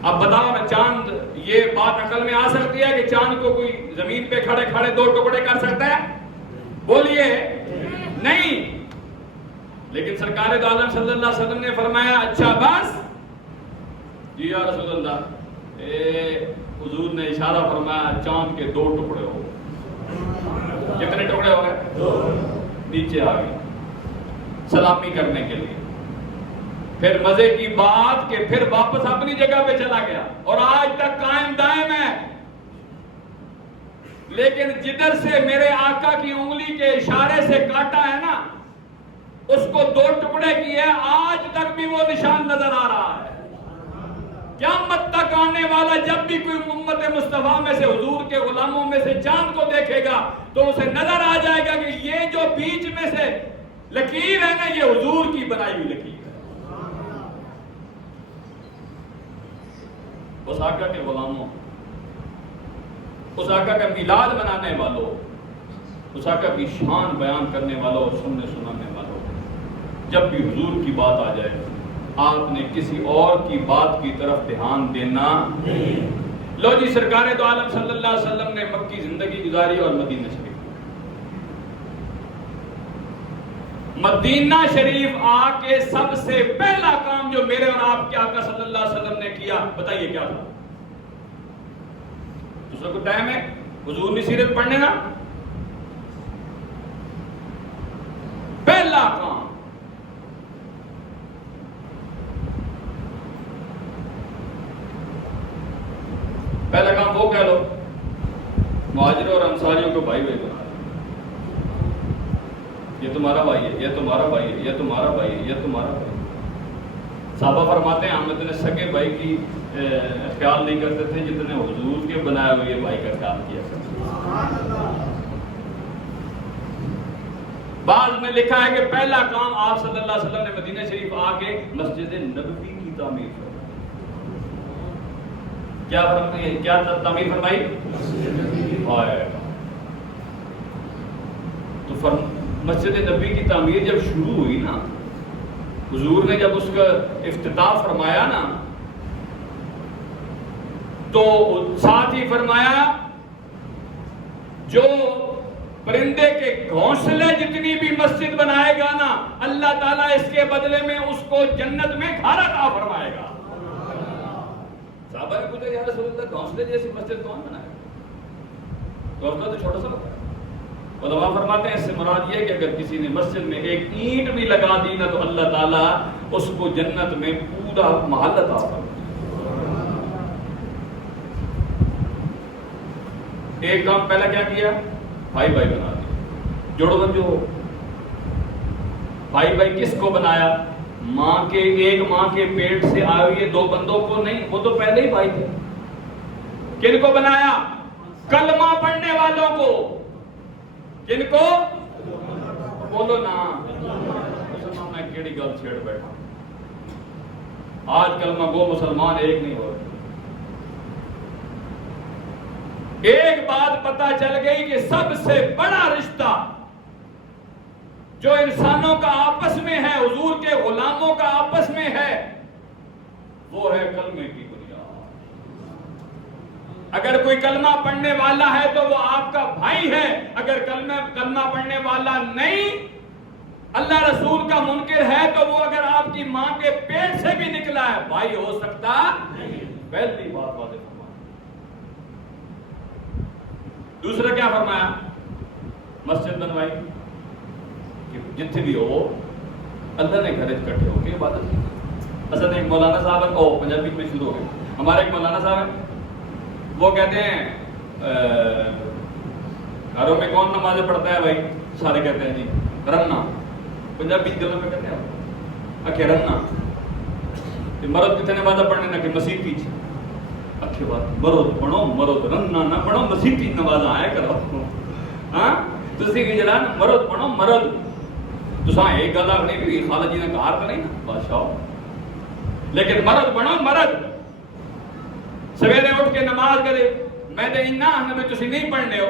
اب بتاؤ نا چاند یہ بات عقل میں آ سکتی ہے کہ چاند کو کوئی زمین پہ کھڑے کھڑے 2 ٹکڑے کر سکتا ہے؟ بولیے نہیں. لیکن سرکار دو عالم صلی اللہ علیہ وسلم نے فرمایا اچھا بس جی یا رسول اللہ حضور نے اشارہ فرمایا چاند کے 2 ٹکڑے ہو. کتنے ٹکڑے ہو گئے؟ 2. نیچے آ گئے سلامی کرنے کے لیے. پھر مزے کی بات کہ پھر واپس اپنی جگہ پہ چلا گیا اور آج تک قائم دائم ہے. لیکن جدھر سے میرے آقا کی انگلی کے اشارے سے کاٹا ہے نا اس کو 2 ٹکڑے کیے. آج تک بھی وہ نشان نظر آ رہا ہے. قیامت تک آنے والا جب بھی کوئی امت مصطفیٰ میں سے حضور کے غلاموں میں سے چاند کو دیکھے گا تو اسے نظر آ جائے گا کہ یہ جو بیچ میں سے لکیر ہے نا یہ حضور کی بنائی ہوئی لکیر ہے. اس آقا کے غلاموں، اس آقا کا میلاد منانے والوں، اس آقا کی شان بیان کرنے والوں اور سننے سنانے والوں، جب بھی حضور کی بات آ جائے آپ نے کسی اور کی بات کی طرف دھیان دینا نہیں. لو جی سرکار دو عالم صلی اللہ علیہ وسلم نے مکی زندگی گزاری اور مدینہ شریف. مدینہ شریف آ کے سب سے پہلا کام جو میرے اور آپ کے آقا صلی اللہ علیہ وسلم نے کیا بتائیے کیا تھا؟ دوسرے کو ٹائم ہے حضور نے سیرت پڑھنے نا. پہلا کام وہ کہہ لو مہاجروں اور انصاریوں کو بھائی بھائی بنا. یہ تمہارا بھائی ہے، یہ تمہارا بھائی ہے، یہ تمہارا بھائی ہے، یہ تمہارا بھائی ہے. صحابہ فرماتے ہیں ہم اتنے سگے بھائی کی خیال نہیں کرتے تھے جتنے حضور کے بنائے ہوئے بھائی کا خیال کیا کرتے. بعض میں لکھا ہے کہ پہلا کام آپ صلی اللہ علیہ وسلم نے مدینہ شریف آ کے مسجد نبوی کی تعمیر فرمائی. کیا تعمیر فرمائی؟ تو مسجد نبوی کی تعمیر جب شروع ہوئی نا حضور نے جب اس کا افتتاح فرمایا نا تو ساتھ ہی فرمایا جو پرندے کے گھونسلے جتنی بھی مسجد بنائے گا نا اللہ تعالیٰ اس کے بدلے میں اس کو جنت میں گھر عطا فرمائے گا. صحابہ نے پوچھا یا رسول اللہ گھونسلے جیسی مسجد کون بنائے گا؟ گھونسلہ تو چھوٹا سا ہوتا ہے. علماء فرماتے ہیں اس سے مراد یہ کہ اگر کسی نے مسجد میں ایک اینٹ بھی لگا دی نا تو اللہ تعالیٰ اس کو جنت میں پورا محل عطا فرمائے. ایک کام پہلا کیا کیا؟ بھائی بھائی بنا دیا. جوڑو بنجو بھائی بھائی کس کو بنایا؟ ایک ماں کے پیٹ سے آئے ہوئے 2 بندوں کو نہیں، وہ تو پہلے ہی بھائی تھے. کن کو بنایا؟ کلمہ پڑھنے والوں کو. کن کو؟ بولو نا. میں کیڑی گل چھیڑ بیٹھا. آج کلمہ گو مسلمان ایک نہیں ہو رہے. ایک بات پتہ چل گئی کہ سب سے بڑا رشتہ جو انسانوں کا آپس میں ہے، حضور کے غلاموں کا آپس میں ہے، وہ ہے کلمے کی بنیاد. اگر کوئی کلمہ پڑھنے والا ہے تو وہ آپ کا بھائی ہے. اگر کلمہ پڑھنے والا نہیں، اللہ رسول کا منکر ہے، تو وہ اگر آپ کی ماں کے پیٹ سے بھی نکلا ہے بھائی ہو سکتا نہیں. پہلی بات واضح فرمایا. دوسرا کیا فرمایا؟ مسجد بنوائی جتنے بھی ہو اللہ نے گھر اکٹھے ہو کے عبادت کی. اصل ایک مولانا صاحب ہے، پنجابی میں شروع ہو گئے. ہمارے ایک مولانا صاحب ہیں، وہ کہتے ہیں گھروں میں کون نمازیں پڑھتا ہے بھائی؟ سارے کہتے ہیں جی رننا. پنجابی گلوں میں کہتے ہیں اکھے رننا. مرد کتنے نمازیں پڑھنے نہ کہ مسیح پیچھے اکھے بات مرد پڑھو، مرد رننا نہ پڑھو، مسیح پیچھے نمازیں آیا کرو. ہاں تسی کی جلان مرد پڑھو مرد. تو ایک گل آخری بھی خالد جی نے کہا تو نہیں نا بادشاہ، لیکن مرد بنو مرد. سویرے اٹھ کے نماز کرے، میں تے انہا ہن میں تسی نہیں پڑھنے ہو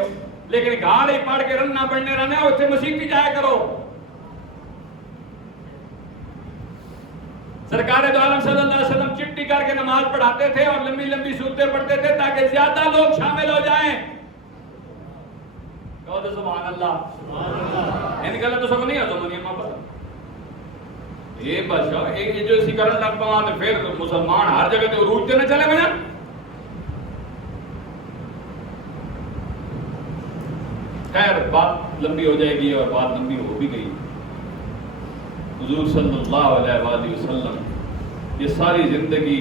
لیکن گھر ہی پڑھ کے رننا پڑھنے رہنے ہو اتنے مسیح کی جایا کرو. سرکار دو عالم صلی اللہ علیہ وسلم چٹی کر کے نماز پڑھاتے تھے اور لمبی لمبی صورتیں پڑھتے تھے تاکہ زیادہ لوگ شامل ہو جائیں. کہو تو سبحان اللہ. ان گلا تو سب نہیں آتا منی ماں پر یہ بادشاہ ایک جو اسی کرن لگ پاؤں تو پھر مسلمان ہر جگہ تے عروج تے نہ چلے بجا. خیر بات لمبی ہو جائے گی اور بات لمبی ہو بھی گئی. حضور صلی اللہ علیہ وآلہ وسلم یہ ساری زندگی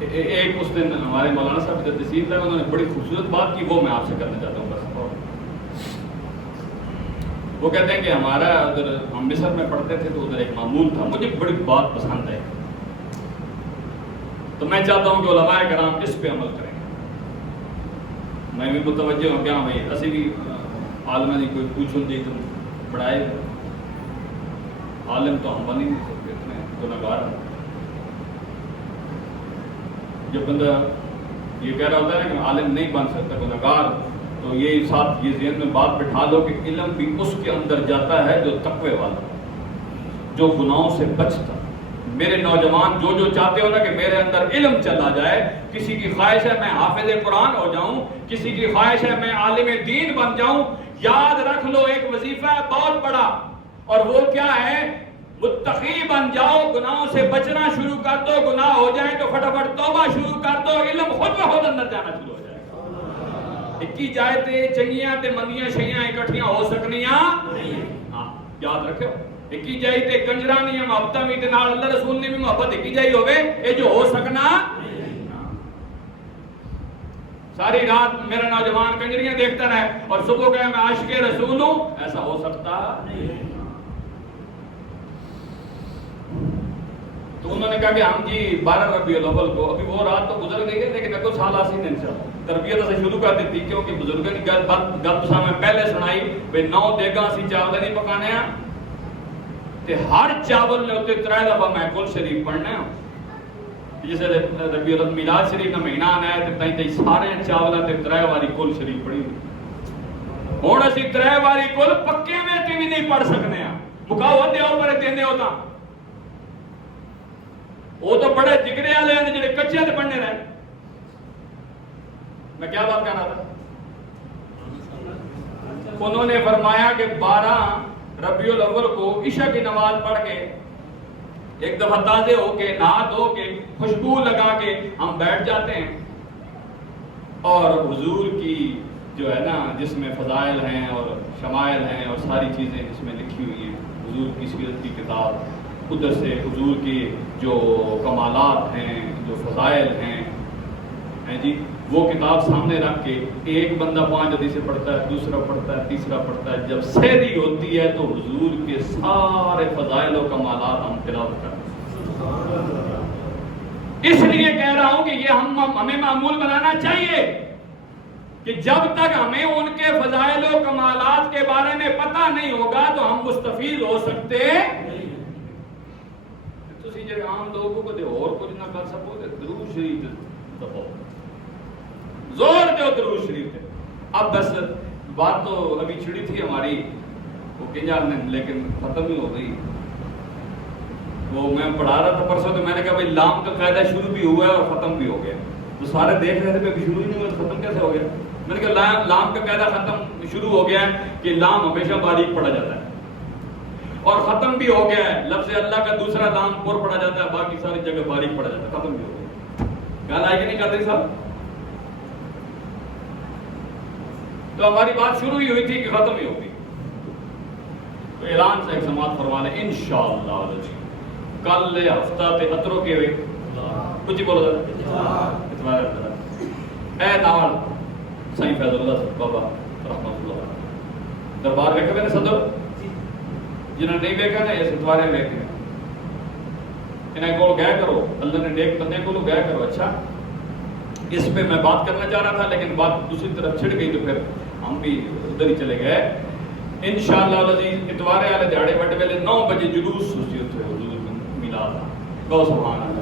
ایک اس دن ہمارے مولانا صاحب جب تشریف لائے انہوں نے بڑی خوبصورت بات کی وہ میں آپ سے کرنا چاہتا ہوں بس. وہ کہتے ہیں کہ ہمارا ادھر ہم مصر میں پڑھتے تھے تو ادھر ایک معمول تھا مجھے بڑی بات پسند ہے تو میں چاہتا ہوں کہ علماء کرام اس پہ عمل کریں. میں بھی متوجہ ہوں کیا بھائی اسی بھی عالمہ دی کوئی پوچھو دی تم پڑھائے عالم تو ہم بن ہی نہیں سکتے اتنے گنہگار. جب بندہ یہ کہہ رہا ہوتا ہے نا کہ عالم نہیں بن سکتا گنہگار تو یہ ساتھ یہ ذہن میں بات بٹھا لو کہ علم بھی اس کے اندر جاتا ہے جو تقوی والا جو گناہوں سے بچتا. میرے نوجوان جو جو چاہتے ہو نا کہ میرے اندر علم چلا جائے, کسی کی خواہش ہے میں حافظ قرآن ہو جاؤں, کسی کی خواہش ہے میں عالم دین بن جاؤں, یاد رکھ لو ایک وظیفہ ہے بہت بڑا اور وہ کیا ہے متقی بن جاؤ, گناہوں سے بچنا شروع کر دو, گناہ ہو جائیں تو فٹافٹ توبہ شروع کر دو, علم خود بخود اندر جانا شروع ہو جائے گا. ایک ہی جائے تے چنگیاں تے مندیاں شیاں اکٹھیاں ہو سکنیاں ہاں یاد رکھو. ایک ہی جائی تے کنجرانیاں محبتہ بھی تے نال اللہ رسول نے بھی محبت ایک ہی جائی ہوئے اے جو ہو سکنا. ساری رات میرا نوجوان کنجریاں دیکھتا رہے اور صبح کہے میں عاشق رسول ہوں, ایسا ہو سکتا نہیں. تو انہوں نے کہا کہ ہم جی 12 ربیع الاول کو, ابھی وہ رات تو گزر گئی ہے لیکن اگو سال آسی دن سے تربیت سے شروع کر دیتی کیونکہ بزرگوں کی گل تو میں پہلے سنائی بھئی 9 دیگاں سی چاول نہیں پکانے ہیں تے ہر چاول نے ہوتے 3 دفعہ میں کل شریف پڑھنے ہیں. جسے ربیع الاول میلاد شریف کا مہینہ آنا ہے تے تئی سارے چاولاں تے 3 واری کل شریف پڑھی ہن اسی 3 واری کل پکے میں تے بھی نہیں پڑھ سکنے ہیں. مکاؤ دے اوپر دیندے ہو تاں وہ تو بڑے جگرے والے ہیں جڑے کچے تے پڑھنے رہے. میں کیا بات کہنا تھا, انہوں نے فرمایا کہ 12 ربیع الاول کو عشاء کی نماز پڑھ کے ایک دفعہ تازے ہو کے نہا دھو کے خوشبو لگا کے ہم بیٹھ جاتے ہیں اور حضور کی جو ہے نا جس میں فضائل ہیں اور شمائل ہیں اور ساری چیزیں جس میں لکھی ہوئی ہیں, حضور کی سیرت کی کتاب, ادھر سے حضور کے جو کمالات ہیں جو فضائل ہیں جی وہ کتاب سامنے رکھ کے ایک بندہ 5 حدیثیں پڑھتا ہے, دوسرا پڑھتا ہے, تیسرا پڑھتا ہے. جب سحری ہوتی ہے تو حضور کے سارے فضائل و کمالات ہم تلاوت کرتے ہیں. اس لیے کہہ رہا ہوں کہ یہ ہمیں معمول بنانا چاہیے کہ جب تک ہمیں ان کے فضائل و کمالات کے بارے میں پتہ نہیں ہوگا تو ہم مستفید ہو سکتے نہیں. تسی جو عام لوگوں کو دے اور کچھ نہ کر سکو تے درود شریف دباؤ, زور دے درود شریف. اب بس بات تو ابھی چھڑی تھی ہماری وہ کنجار نے لیکن ختم ہی ہو گئی. وہ میں پڑھا رہا تھا پرسوں تو میں نے کہا بھائی لام کا قاعدہ شروع بھی ہوا ہے اور ختم بھی ہو گیا. تو سارے دیکھ رہے تھے کہ شروع ہی نہیں ہوا ختم کیسے ہو گیا. میں نے کہا لام کا قاعدہ ختم شروع ہو گیا ہے کہ لام ہمیشہ باریک پڑھا جاتا ہے اور ختم بھی ہو گیا ہے. لفظ اللہ کا دوسرا لام پر پڑھا جاتا ہے, باقی ساری جگہ باریک پڑھا جاتا ہے. ختم بھی ہو گیا. خیال آئے کہ نہیں قادری صاحب؟ تو ہماری بات شروع ہی ہوئی تھی کہ ختم ہی ہوگی. تو اعلان سے ایک سماعت فرما لیں انشاءاللہ کل ہفتہ تے اترو کے ہوئے کچھ ہی بولو اتوار اے ناول سائیں فیض اللہ بابا رحمۃ اللہ دربار ویکھے میں نے صدر جنہوں نے نہیں ویکھا نا اس اتوارے ویکھے انہیں کول گیا کرو, اللہ نے نیک بندے کو گیا کرو. اچھا اس پہ میں بات کرنا چاہ رہا تھا لیکن بات دوسری طرف چھڑ گئی تو پھر ہم بھی ادھر ہی چلے گئے. انشاءاللہ العزیز اتوارے والے دیہڑے بڑے ویلے 9 بجے جلوس سوچی اتھے حضور میلاد. کہو سبحان اللہ.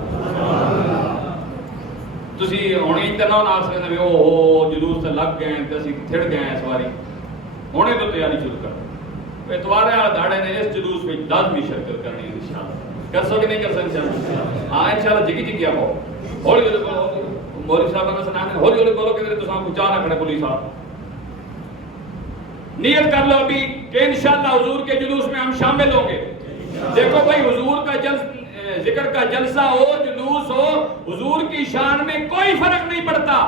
تسی ہونے ہی تنہوں نہ آسکتے ہیں اوہ جلوس سے لگ گئے ہیں تسی تھڑ گئے ہیں اس باری ہونے تو تیاری شروع کر اتوارے آل داڑے نے اس جلوس میں لازمی شرکت کرنی ہے انشاءاللہ کر سو کہ نہیں کر سکتے انشاءاللہ ہاں انشاءاللہ جگی جگی آپ ہو ہولی ہولی بولو مولوی صاحب نے سنانے ہولی ہولی بولو کہ تو سام کو چاہ نہ کھڑے پولیس صاحب نیت کر لو ابھی کہ انشاءاللہ حضور کے جلوس میں ہم شامل ہوں گے دیکھو بھائی حضور کا ذکر کا جلسہ ہو جلوس ہو حضور کی شان میں کوئی فرق نہیں پڑتا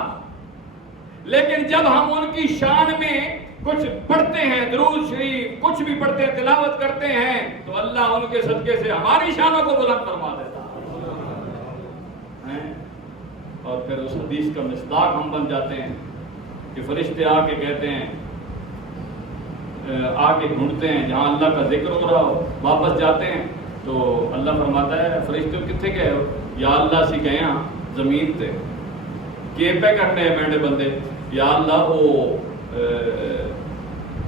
لیکن جب ہم ان کی شان میں کچھ پڑھتے ہیں درود شریف کچھ بھی پڑھتے ہیں تلاوت کرتے ہیں تو اللہ ان کے صدقے سے ہماری شانوں کو بلند فرما دیتا ہے اور پھر اس حدیث کا مصداق ہم بن جاتے ہیں کہ فرشتے آ کے کہتے ہیں آ کے ڈھونڈتے ہیں جہاں اللہ کا ذکر ہو رہا ہو واپس جاتے ہیں تو اللہ فرماتا ہے فرشتے کتنے گئے ہو یا اللہ سی گئے ہاں زمین تے کہ پہ کرنے ہیں میڈے بندے یا اللہ وہ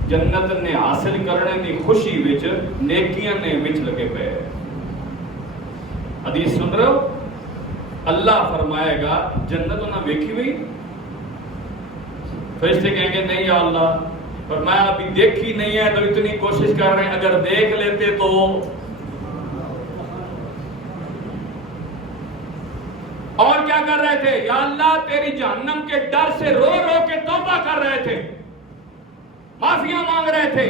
جنت نے حاصل کرنے دی خوشی وچ نیکیاں نے وچ لگے پے حدیث سن رہے ہو اللہ فرمائے گا جنت انہاں ویکھی ہوئی فرشتے کہیں گے نہیں یا اللہ فرمایا ابھی دیکھی نہیں ہے تو اتنی کوشش کر رہے ہیں اگر دیکھ لیتے تو اور کیا کر رہے تھے یا اللہ تیری جہنم کے ڈر سے رو رو کے توبہ کر رہے تھے معافیاں مانگ رہے تھے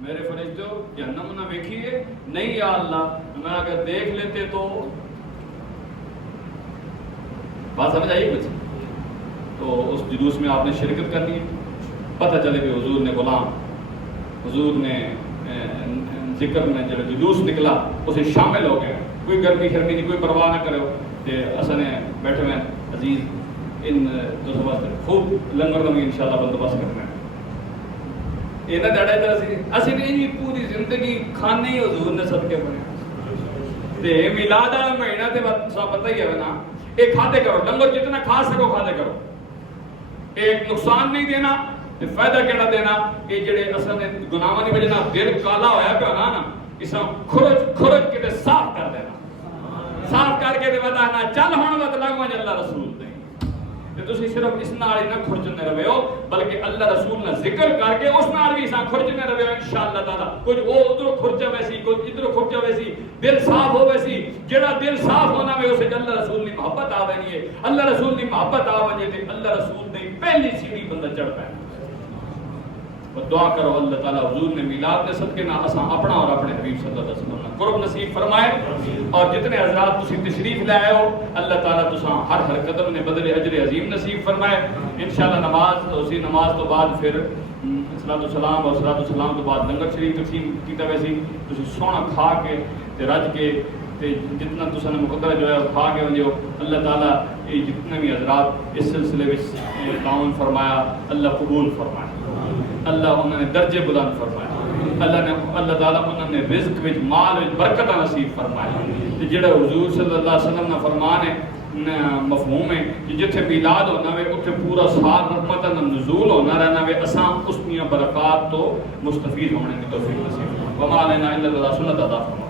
میرے فرشتوں جہنم نہ ویکھیے نہیں یا اللہ میں اگر دیکھ لیتے تو بات سمجھ آئی کچھ تو اس جلوس میں آپ نے شرکت کرنی ہے پتہ چلے کہ حضور نے غلام حضور نے ذکر میں جب جلوس نکلا اسے شامل ہو گئے کوئی گرمی شرمی نہیں کوئی پرواہ نہ کرو کہ اصل بیٹھے ہوئے عزیز ان دو سب خوب لنگر میں انشاءاللہ بندوبست کرنا ہے یہ نہ دڑے تو اسی نہیں پوری زندگی کھانے ہی حضور نے صدقے بنے تے میلاد والا مہینہ تے سب پتہ ہی ہے نا ایک کھاتے کرو لنگر جتنا کھا سکو کھاتے کرو ایک نقصان نہیں دینا فائدہ کیڑا دینا یہ جڑے اصل گناہاں دی وجہ نال دل کالا ہویا پیا نا اسا کھرج کے صاف کر دینا صاف کر کے بتانا چل ہن وقت لگ وج اللہ رسول دے تے تسی صرف اس نال ہی نہ کھرجنے رہو بلکہ اللہ رسول نے ذکر کر کے اس نال بھی اسا کھرجنے رہو انشاءاللہ تعالی کچھ او ادھر کھرجا ویسی کوئی ادھر کھرجا ویسی دل صاف ہو ویسی جڑا دل صاف ہونا وے اسے اللہ رسول دی محبت آوینی ہے اللہ رسول دی محبت آوے تے اللہ رسول دی پہلی سیڑھی بندہ چڑھ پے اور دعا کرو اللہ تعالیٰ حضور نے میلاد نے صدقے نہ اساں اپنا اور اپنے حبیب صلی اللہ علیہ وسلم قرب نصیب فرمائے اور جتنے حضرات تسی تشریف لے آئے ہو اللہ تعالیٰ تساں ہر قدم نے بدل اجر عظیم نصیب فرمائے انشاءاللہ نماز تو اسی نماز تو بعد پھر صلاۃ والسلام اور صلاۃ والسلام تو بعد لنگر شریف تقسیم کیتا ویسی تسی سونا کھا کے تے رج کے تے جتنا تساں نے مقدر جو ہے کھا کے ونجو اللہ تعالیٰ یہ جتنے بھی حضرات اس سلسلے وچ تعاون فرمایا اللہ قبول فرمائے اللہ انہوں نے درجے بلند فرمائے اللہ تعالیٰ انہوں نے رزق وچ مال وچ برکت نصیب فرمائے جڑا حضور صلی اللہ علیہ وسلم نے فرمان ہے مفہوم ہے کہ جتھے میلاد ہونا وے اتھے پورا سال رحمت نزول ہونا رہنا وے اساں اس دیاں برکات تو مستفید ہونے کی توفیق نصیب وما علینا الا البلاغ سنت عطا فرمائے